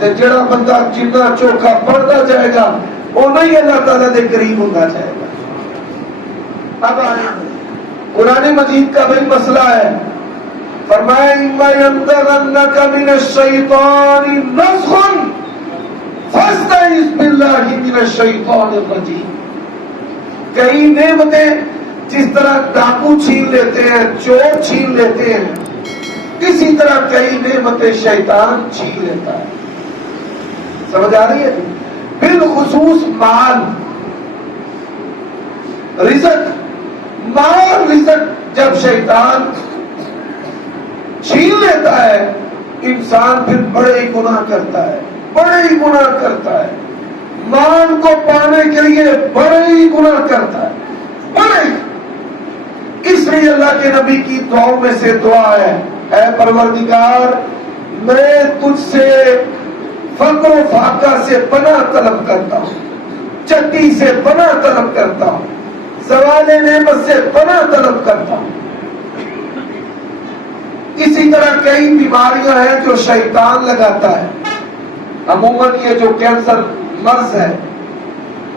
تے جڑا بندہ جنہ چوکھا پڑھتا جائے گا اونا ہی اللہ تعالیٰ دے قریب ہوتا جائے گا۔ اب قرآن مجید کا بھئی مسئلہ ہے، فرمایا اِمَّا يَنْزَغَنَّكَ مِنَ الشَّيْطَانِ نَزْغٌ فَاسْتَعِذْ بِاللَّهِ مِنَ الشَّيْطَانِ الرَّجِيمِ۔ کئی نعمتیں جس طرح ڈاکو چھین لیتے ہیں، چور چھین لیتے ہیں، اسی طرح کئی نعمتیں شیطان چھین لیتا ہے۔ سمجھ آ رہی ہے؟ بالخصوص مال، رزق جب شیطان چھین لیتا ہے، انسان پھر بڑے ہی گناہ کرتا ہے، بڑے ہی گناہ کرتا ہے، مال کو پانے کے لیے بڑے ہی گناہ کرتا ہے، بڑے ہی۔ اس لیے اللہ کے نبی کی دعاؤں میں سے دعا ہے، اے پروردگار میں تجھ سے فقر و فاقہ سے پناہ طلب کرتا ہوں، چٹی سے پناہ طلب کرتا ہوں، زوال نعمت سے پناہ طلب کرتا ہوں۔ اسی طرح کئی بیماریاں ہیں جو شیطان لگاتا ہے، عموماً یہ جو کینسر مرض ہے،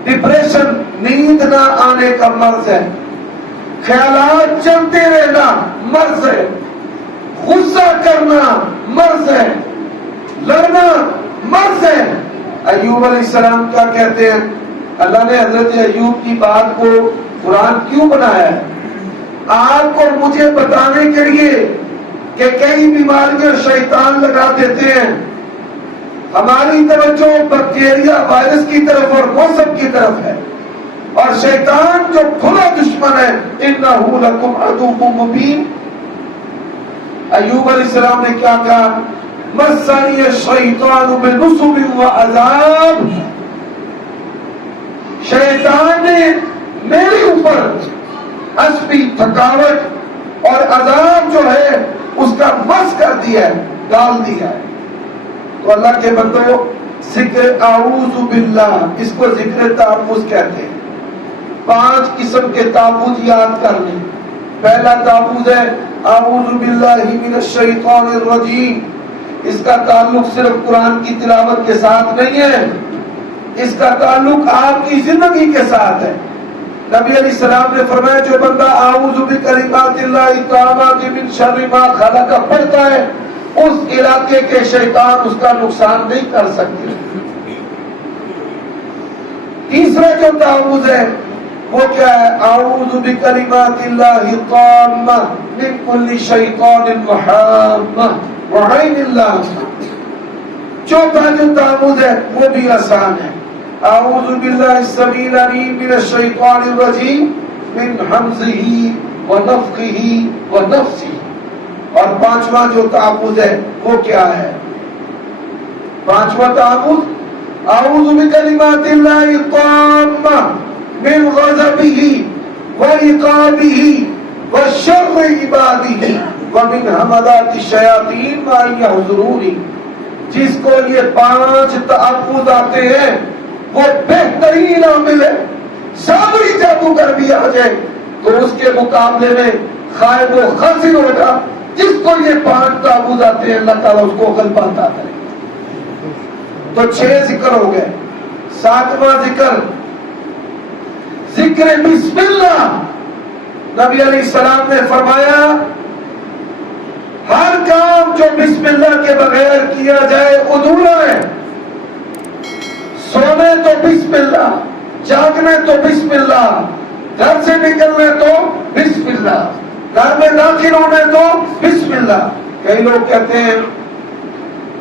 ڈپریشن نیند نہ آنے کا مرض ہے، خیالات چلتے رہنا مرض ہے، غصہ کرنا مرض ہے، لڑنا مرض ہے۔ ایوب علیہ السلام کیا کہتے ہیں؟ اللہ نے حضرت ایوب کی بات کو قرآن کیوں بنایا ہے؟ آپ کو مجھے بتانے کے لیے کہ کئی بیماریاں شیطان لگا دیتے ہیں، ہماری توجہ بیکٹیریا وائرس کی طرف اور موسم کی طرف ہے، اور شیطان جو کھلا دشمن ہے، اِنَّهُ لَكُمْ عَدُوٌّ مُبِينٌ۔ ایوب علیہ السلام نے کیا کہا؟ مَسَّنِيَ الشَّيْطَانُ بِنُصُبٍ وَعَذَابٍ۔ شیطان نے میرے اوپر عصبی تھکاوٹ اور عذاب جو ہے اس کا مس کر دیا ہے، ڈال دیا ہے۔ تو اللہ کے بندوں، ذکر اعوذ باللہ، اس کو ذکر تحفظ کہتے ہیں۔ 5 قسم کے تحفظ یاد کر لیں۔ پہلا تحفظ ہے اعوذ باللہ من الشیطان الرجیم۔ اس کا تعلق صرف قرآن کی تلاوت کے ساتھ نہیں ہے، اس کا تعلق آپ کی زندگی کے ساتھ ہے۔ نبی علیہ السلام نے فرمایا جو بندہ اعوذ بکلمات اللہ التامات من شر ما خلق پڑھتا ہے، اس علاقے کے شیطان اس کا نقصان نہیں کر سکتے۔ تیسرا جو تعوذ ہے وہ کیا ہے؟ اعوذ بکلمات اللہ التامہ من کل شیطان وہامہ وعین اللہ۔ چوتھا جو تعوذ ہے وہ بھی آسان ہے، اعوذ باللہ السمیع العلیم من الشیطان الرجیم من حمزہ ونفخہ ونفثہ۔ اور 5واں جو تعوذ ہے وہ کیا ہے؟ 5واں تعوذ اعوذ بکلمات اللہ التامہ من غضبہ وعقابہ وشر عبادہ ومن حمدات الشیاطین وان یحضرونی۔ جس کو یہ 5 تعوذ آتے ہیں وہ بہترین عامل ہے۔ سامری جادوگر بھی آ جائے تو اس کے مقابلے میں خائب و خاسر ہوگا۔ جس کو یہ 5 تعوذ آتے ہیں اللہ تعالیٰ اس کو غلبہ عطا کرے۔ تو 6 ذکر ہو گئے۔ 7واں ذکر ذکر بسم اللہ۔ نبی علیہ السلام نے فرمایا ہر کام جو بسم اللہ کے بغیر کیا جائے ادھورا ہے۔ سونے تو بسم اللہ، جاگنے تو بسم اللہ، گھر سے نکلنے تو بسم اللہ، گھر میں داخل ہونے تو بسم اللہ۔ کئی لوگ کہتے ہیں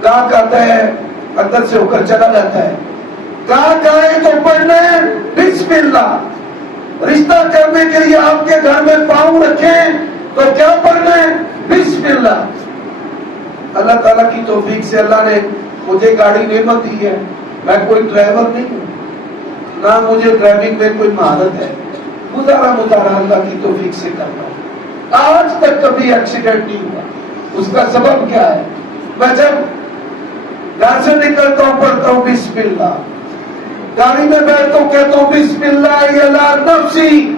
کہاں کہتا ہے اندر سے ہو کر چلا جاتا ہے، کہاں کہے تو پڑھنے بسم اللہ۔ رشتہ کرنے کے لیے آپ کے گھر میں پاؤں رکھیں تو کیا پڑھنا ہے؟ بسم اللہ۔ اللہ تعالیٰ کی توفیق سے اللہ نے مجھے گاڑی نعمت دی ہے، میں کوئی ڈرائیور نہیں ہوں، نہ مجھے ڈرائیونگ میں کوئی مہارت ہے، مظاہرہ اللہ کی توفیق سے کرتا ہوں۔ آج تک کبھی ایکسیڈنٹ نہیں ہوا۔ اس کا سبب کیا ہے؟ میں جب گھر سے نکلتا ہوں پڑھتا ہوں بسم اللہ، گاڑی میں بیٹھتا ہوں کہتا ہوں بسم اللہ علی نفسی،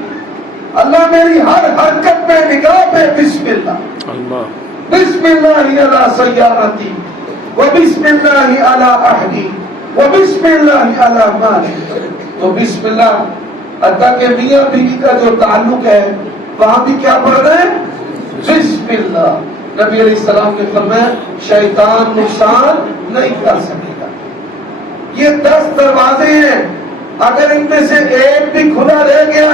اللہ میری ہر حرکت میں نگاہ پہ بسم اللہ، بسم اللہ علی سیارتی، وبسم اللہ علی اہلی وبسم اللہ علی مالی. تو بسم اللہ اللہ کے میاں بیوی کا جو تعلق ہے وہاں بھی کیا پڑھ رہے ہیں؟ بسم اللہ. نبی علیہ السلام نے فرمایا شیطان نقصان نہیں کر سکے گا. یہ 10 دروازے ہیں، اگر ان میں سے ایک بھی کھلا رہ گیا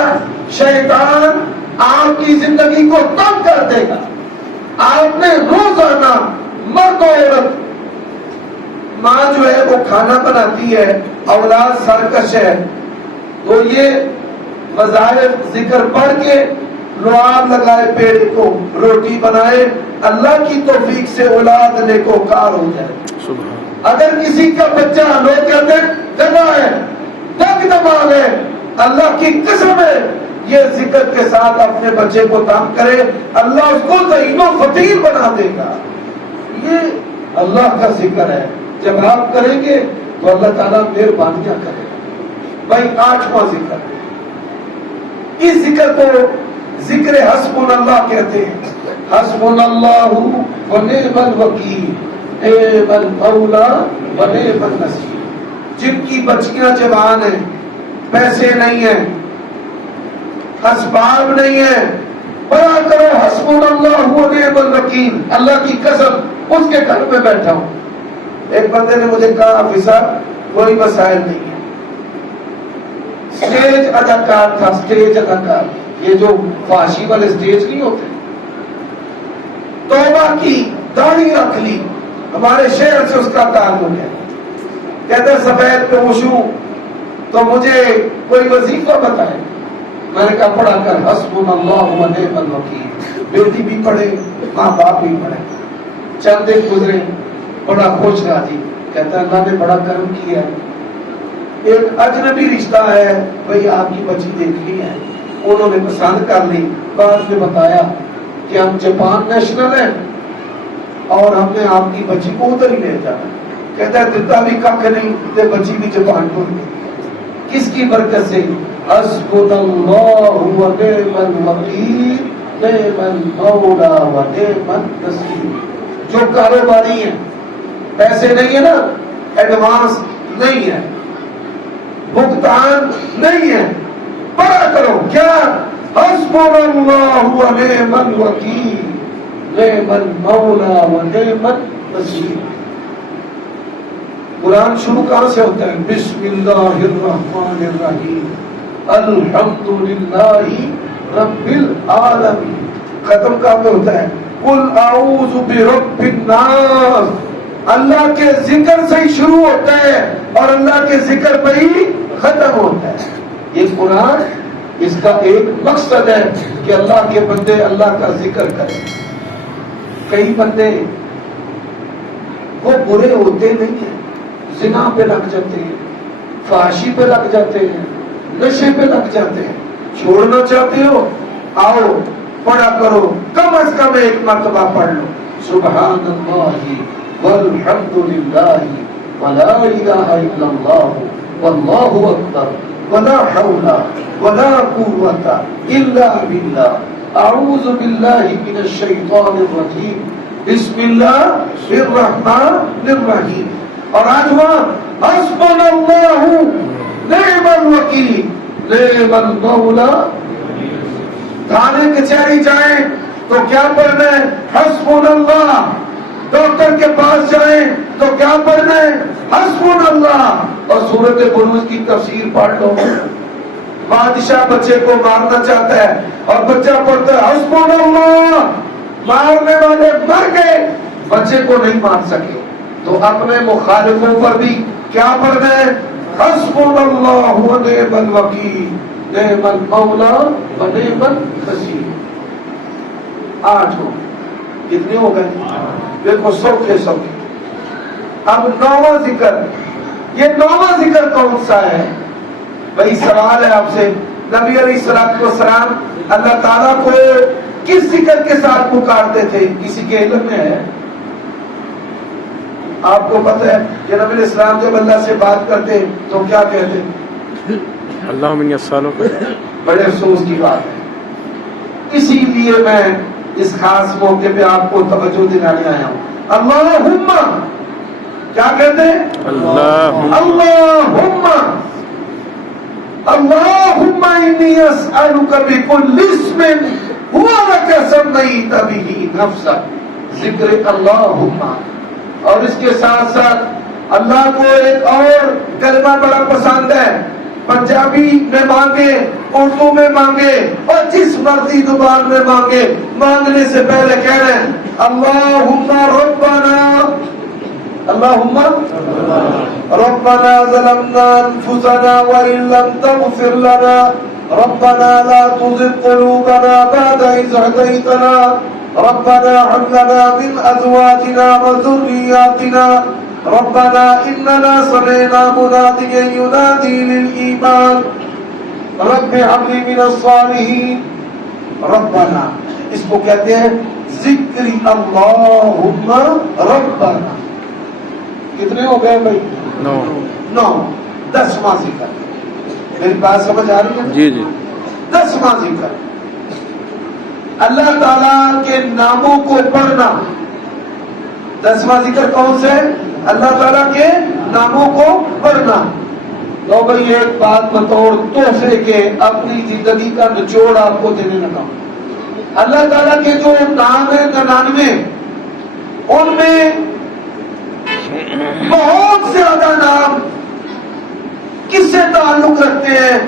شیطان آپ کی زندگی کو تنگ کر دے گا. آپ نے روزانہ مرد و عورت، ماں جو ہے وہ کھانا بناتی ہے، اولاد سرکش ہے، تو یہ وظائف ذکر پڑھ کے لعاب لگائے پیڑ کو، روٹی بنائے، اللہ کی توفیق سے اولاد نیکوکار ہو جائے. اگر کسی کا بچہ لوگ کہتے ہیں دبا ہے، تنگ دماغ ہے، اللہ کی قسم ہے یہ ذکر کے ساتھ اپنے بچے کو تنگ کرے اللہ اس کو ذہین و فقیر بنا دے گا. یہ اللہ کا ذکر ہے، جب آپ کریں گے تو اللہ تعالیٰ مہربانیاں کرے گا. بھائی 8واں ذکر، اس ذکر کو ذکر حسبنا اللہ کہتے ہیں. حسبنا اللہ ونعم الوکیل نعم المولا ونعم النصیر. جن کی بچیاں جوان ہیں، پیسے نہیں ہیں، اسباب نہیں ہیں، پڑھا کرو حسبنا اللہ ونعم الوکیل. اللہ کی قسم اس کے گھر میں بیٹھا ہوں. ایک بندے نے مجھے کہا آفیسر کوئی مسائل نہیں ہے. اسٹیج اداکار تھا، اسٹیج اداکار، یہ جو فحاشی والے اسٹیج نہیں ہوتے، توبہ کی، داڑھی رکھ لی، ہمارے شہر سے اس کا تعلق ہے. کہتے ہیں سفید پہ وضو، تو مجھے کوئی وظیفہ بتائے. میں نے کہا پڑھا کر حسبنا اللہ ونعم الوکیل. بیٹی بھی پڑھے، ماں باپ بھی پڑھے. چند دن گزرے، بڑا خوش راضی، کہتا ہے اللہ نے بڑا کرم کیا. ایک اجنبی رشتہ ہے، بھئی آپ کی بچی دیکھنی ہے. انہوں نے پسند کر لی. بعد میں بتایا کہ ہم جاپان نیشنل ہیں اور ہم نے آپ کی بچی کو ادھر ہی لے جانا. کہتا ہے دیتا بھی ککھ نہیں، تے بچی بھی جاپان کو نہیں. کس کی برکت سے؟ حسبنا اللہ ونعم الوکیل نعم المولا ونعم النصیر. جو کاروباری ہیں، پیسے نہیں ہے نا، ایڈوانس نہیں ہے، بھگتان نہیں ہے، پڑھا کرو کیا؟ حسبنا اللہ ونعم الوکیل نعم المولا ونعم النصیر. قرآن شروع کہاں سے ہوتا ہے؟ بسم اللہ الرحمن الرحیم الحمدللہ رب العالمین. ختم کہاں پہ ہوتا ہے؟ قل اعوذ برب الناس. اللہ کے ذکر سے ہی شروع ہوتا ہے اور اللہ کے ذکر پہ ہی ختم ہوتا ہے. یہ قرآن، اس کا ایک مقصد ہے کہ اللہ کے بندے اللہ کا ذکر کریں. کئی بندے وہ برے ہوتے نہیں ہیں، زنا پہ لگ جاتے ہیں، فحاشی پہ لگ جاتے ہیں، نشے پہ لگ جاتے ہیں. چھوڑنا چاہتے ہو؟ آؤ پڑھا کرو، کم از کم ایک مرتبہ پڑھ لو سبحان اللہ والحمد للہ ولا الہ الا اللہ واللہ اکبر ولا حول ولا قوت الا باللہ اعوذ باللہ من الشیطان الرجیم بسم اللہ الرحمن الرحیم. اور آج وہاں حسبنا اللہ نعم الوکیل نعم المولا. تھانے کچہری جائیں تو کیا پڑھنا ہے؟ حسبنا اللہ. ڈاکٹر کے پاس جائیں تو کیا پڑھنا ہے؟ حسبنا اللہ. اور سورۃ بروج کی تفسیر پڑھ لو. بادشاہ بچے کو مارنا چاہتا ہے اور بچہ پڑھتا ہے حسبنا اللہ. مارنے والے مر گئے، بچے کو نہیں مار سکے. تو اپنے مخالفوں پر بھی کیا پڑھنا ہے؟ حسبنا اللہ ونعم الوکیل نعم المولا ونعم النصیر. 8 ہو کتنے ہو گئے؟ دیکھو سوکھے سوکھے. اب 9واں ذکر. یہ 9واں ذکر کون سا ہے؟ بھائی سوال ہے آپ سے، نبی علیہ الصلوۃ والسلام اللہ تعالیٰ کو کس ذکر کے ساتھ پکارتے تھے؟ کسی کے علم میں ہے؟ آپ کو پتہ ہے کہ نبی علیہ السلام جب اللہ سے بات کرتے تو کیا کہتے؟ اللہم انی اسألک. بڑے افسوس کی بات ہے. اسی لیے میں اس خاص موقع پہ آپ کو توجہ دلانے آیا ہوں. اللہم کیا کہتے ہیں؟ اللہم اللہم انی اسألک بکل اسم ہوا لک سمیت بہ نفسک، ذکر اللہم. اور اس کے ساتھ ساتھ اللہ کو ایک اور کلمہ بڑا پسند ہے، پنجابی میں مانگے، اردو میں مانگے، اور جس مرضی زبان میں مانگے، مانگنے سے پہلے کہہ رہے ہیں اللہم ربنا، اللہم ربنا ظلمنا انفسنا وان لم تغفر لنا ربنا لا تزغ قلوبنا بعد إذ هديتنا ربنا هب لنا من ازواجنا وذرياتنا ربنا اننا سمعنا مناديا ينادي للإيمان رب هب لي من الصالحين. ربنا اس کو کہتے ہیں ذکر اللہم ربنا. کتنے ہو گئے بھائی؟ 9. 10واں ذکر. میری بات سمجھ آ رہی ہے؟ جی جی. 10واں ذکر اللہ تعالیٰ کے ناموں کو پڑھنا. 10واں ذکر کون سے؟ اللہ تعالیٰ کے ناموں کو پڑھنا. تو بھائی ایک بات بطور تحفے کے اپنی زندگی کا نچوڑ آپ کو دینے لگا. اللہ تعالیٰ کے جو نام ہے 99، ان میں بہت زیادہ نام کس سے تعلق رکھتے ہیں؟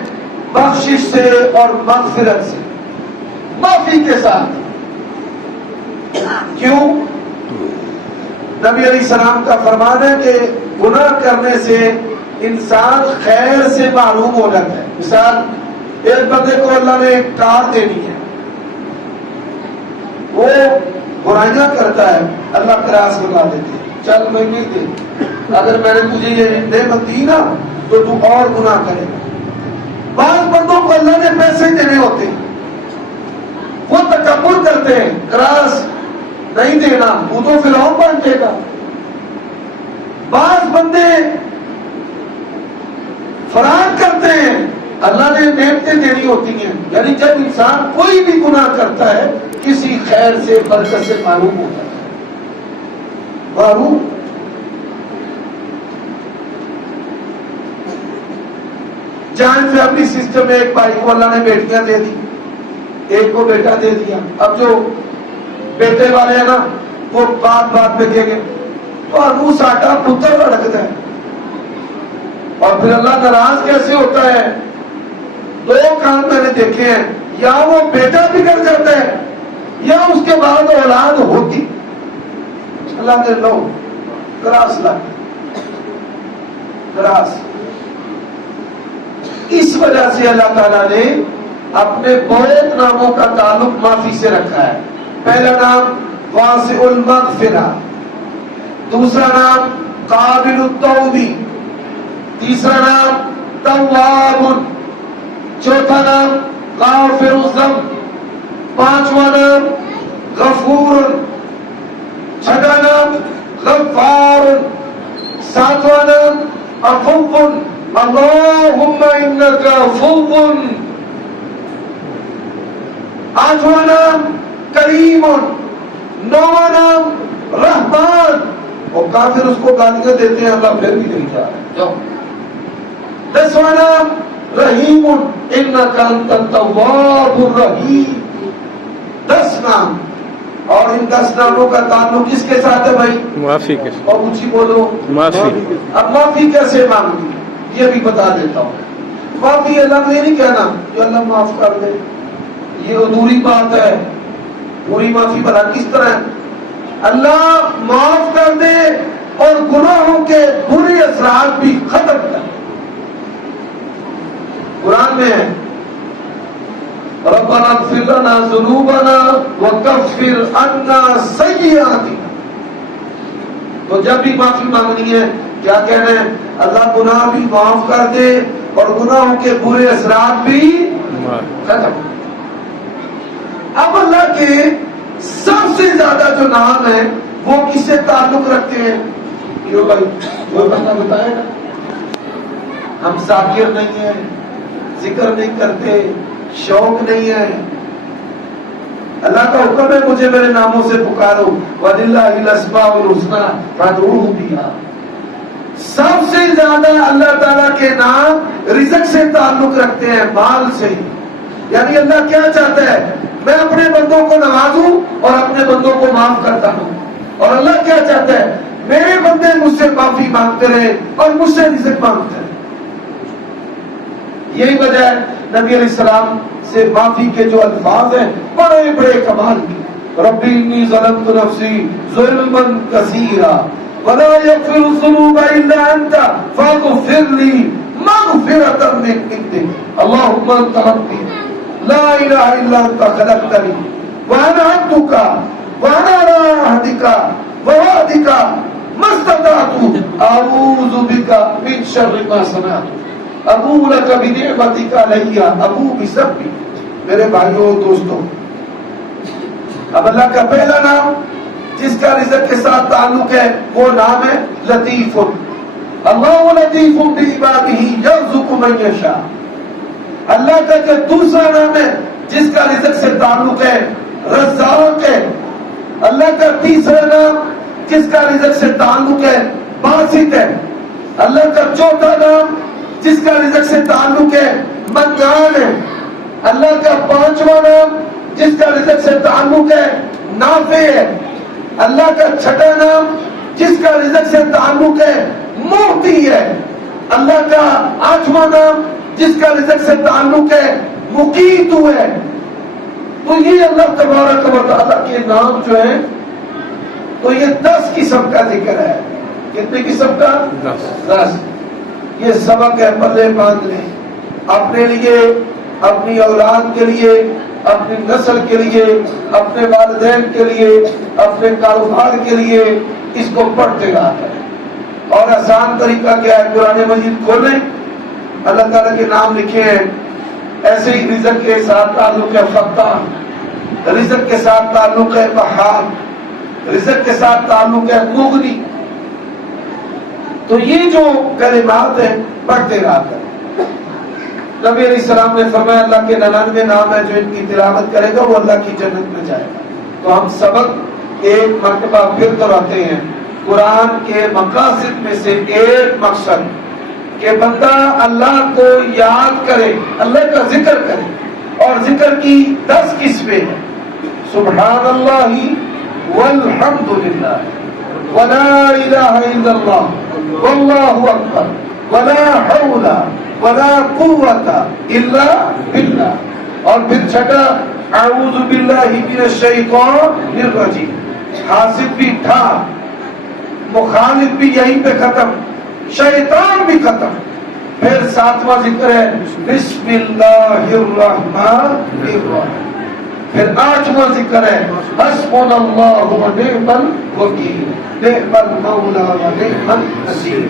بخشش سے اور مغفرت سے، معافی کے ساتھ. کیوں؟ نبی علیہ السلام کا فرمان ہے کہ گناہ کرنے سے انسان خیر سے معروم ہو جاتا ہے. مثال، ایک بندے کو اللہ نے ایک کار دینی ہے، وہ برائیاں کرتا ہے، اللہ قیاس لگا دیتے ہیں، چل میں نہیں دے، اگر میں نے تجھے یہ نعمت دی نا تو تو اور گناہ کرے گا. بعض بندوں کو اللہ نے پیسے دینے ہوتے ہیں، وہ تکبر کرتے ہیں، قیاس نہیں دینا، وہ تو فرعون بن جائے گا. بعض بندے فرار کرتے ہیں، اللہ نے نعمتیں دینی ہوتی ہیں. یعنی جب انسان کوئی بھی گناہ کرتا ہے کسی خیر سے برکت سے معروم ہوتا ہے. معروم. جوائنٹ فیملی سسٹم میں ایک بھائی کو اللہ نے بیٹیاں دے دی، ایک کو بیٹا دے دیا. اب جو بیٹے والے ہیں نا وہ بات بات پہ کہے گے تو انو ساٹا پتر لڑکتا ہے، اور پھر اللہ ناراض کیسے ہوتا ہے؟ 2 کام میں نے دیکھے ہیں، یا وہ بیٹا بگڑ جاتا ہے یا اس کے بعد اولاد ہوتی. اللہ نے لو کراس لا کراس. اس وجہ سے اللہ تعالیٰ نے اپنے بہت ناموں کا تعلق معافی سے رکھا ہے. پہلا نام واسع المغفرہ، دوسرا نام قابل التوب، تیسرا نام تواب، چوتھا نام غافر الذنب، پانچواں نام غفور، چھٹا نام غفار، ساتواں نام عفو، اللہم انک عفو، آٹھواں نام کریم، نواں نام رحمان. اور کافر اس کو گالیاں دیتے ہیں، اللہ پھر بھی نہیں جا رہا. 10واں نام رحیم، انک انت التواب الرحیم. 10 نام. اور ان 10 ناموں کا تعلق کس کے ساتھ ہے بھائی؟ معافی کے ساتھ. اور اونچی بولو معافی. اب معافی کیسے مانگی یہ بھی بتا دیتا ہوں. معافی اللہ نے نہیں کہنا کہ اللہ معاف کر دے، یہ ادھوری بات ہے. پوری معافی بھلا کس طرح ہے؟ اللہ معاف کر دے اور گناہوں کے برے اثرات بھی ختم کر دے. قرآن میں ہے ربنا اغفر لنا ذنوبنا وکفر عنا سیئاتنا. تو جب بھی معافی مانگنی ہے کیا کہنا ہے؟ اللہ گناہ بھی معاف کر دے اور گناہوں کے برے اثرات بھی ختم. اب اللہ کے سب سے زیادہ جو نام ہے وہ کس سے تعلق رکھتے ہیں؟ کیوں بھائی کوئی بندہ بتائے گا؟ ہم ذاکر نہیں ہیں، ذکر نہیں کرتے، شوق نہیں ہے. اللہ کا حکم ہے مجھے میرے ناموں سے پکارو، وَلِلَّهِ الْأَسْمَاءُ الْحُسْنَىٰ فَادْعُوهُ بِهَا. سب سے زیادہ اللہ تعالیٰ کے نام رزق سے تعلق رکھتے ہیں، مال سے. یعنی اللہ کیا چاہتا ہے؟ میں اپنے بندوں کو نوازوں اور اپنے بندوں کو معاف کرتا ہوں. اور اللہ کیا چاہتا ہے؟ میرے بندے مجھ سے معافی مانگتے رہے اور مجھ سے رزق مانگتے رہے. یہی وجہ ہے نبی علیہ السلام سے معافی کے جو الفاظ ہیں بڑے بڑے کمال کی. ربی انی ظلمت نفسی ظلما کثیرا ولا یغفر الذنوب الا انت فاغفر لی مغفرۃ من عندک اللهم انت ربی لا الہ الا انت خلقتنی وانا عبدک وانا على عهدك ووعدك ما استطعت اعوذ بک من شر ما صنعت ابو لک بنعمتک علی ابو بذنبی. میرے بھائیوں اور دوستوں، اب اللہ کا پہلا نام جس کا رزق کے ساتھ تعلق ہے وہ نام ہے لطیف. اللہ لطیف بعبادہ یرزق من یشاء. اللہ کا جو دوسرا نام ہے جس کا رزق سے تعلق ہے رزاق ہے. اللہ کا تیسرا نام جس کا رزق سے تعلق ہے باسط ہے. اللہ کا چوتھا نام جس کا رزق سے تعلق ہے منان ہے. اللہ کا پانچواں نام جس کا رزق سے تعلق ہے نافع ہے. اللہ کا چھٹا نام جس کا رزق سے تعلق ہے معطی ہے. اللہ کا آٹھواں نام جس کا رزق سے تعلق ہے مقیت ہے. تو یہ اللہ تبارک و تعالیٰ کے نام جو ہیں تو یہ 10 قسم کا ذکر ہے. کتنے قسم کا؟ 10. یہ سبق ہے، پلے باندھ لیں اپنے لیے، اپنی اولاد کے لیے، اپنی نسل کے لیے، اپنے والدین کے لیے، اپنے کاروبار کے لیے. اس کو پڑھتے رہا ہے. اور آسان طریقہ کیا ہے؟ قرآن مجید کھولیں، اللہ تعالیٰ کے نام لکھے ہیں. ایسے ہی رزق کے ساتھ تعلق ہے فتح، رزق کے ساتھ تعلق ہے وہاب، رزق کے ساتھ تعلق ہے مغنی. تو یہ جو کلمات ہیں پڑھتے رہا ہے. نبی علیہ السلام نے فرمایا اللہ کے 99 نام ہے جو ان کی تلاوت کرے گا وہ اللہ کی جنت میں جائے گا. تو ہم سبق ایک مرتبہ پھر دہراتے ہیں. قرآن کے مقاصد میں سے ایک مقصد کہ بندہ اللہ کو یاد کرے، اللہ کا ذکر کرے. اور ذکر کی 10 قسمیں ہیں. سبحان اللہ والحمد للہ ولا الہ الا اللہ واللہ اکبر ولا حول ولا قوت الا باللہ. اور پھر چھٹا اعوذ باللہ من الشیطان الرجیم. حاسد بھی تھا، مخالف بھی یہیں پہ ختم، شیطان بھی ختم. پھر 7واں ذکر ہے بسم اللہ الرحمن الرحیم. پھر 8واں ذکر ہے حسبنا اللہ ونعم الوکیل نعم المولا ونعم النصیر.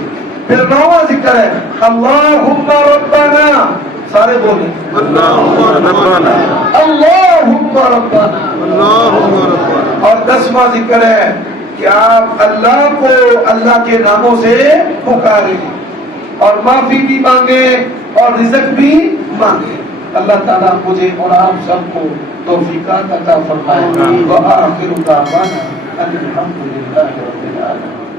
پھر 9واں ذکر ہے اللہم ربنا، سارے بولیں اللہم ربنا اللہم ربنا اللہم ربنا. اور 10واں ذکر ہے کہ آپ اللہ کو اللہ کے ناموں سے پکاریں اور معافی بھی مانگیں اور رزق بھی مانگیں. اللہ تعالیٰ مجھے اور آپ سب کو توفیقات عطا فرمائے. وآخر دعوانا الحمد للہ رب العالمین.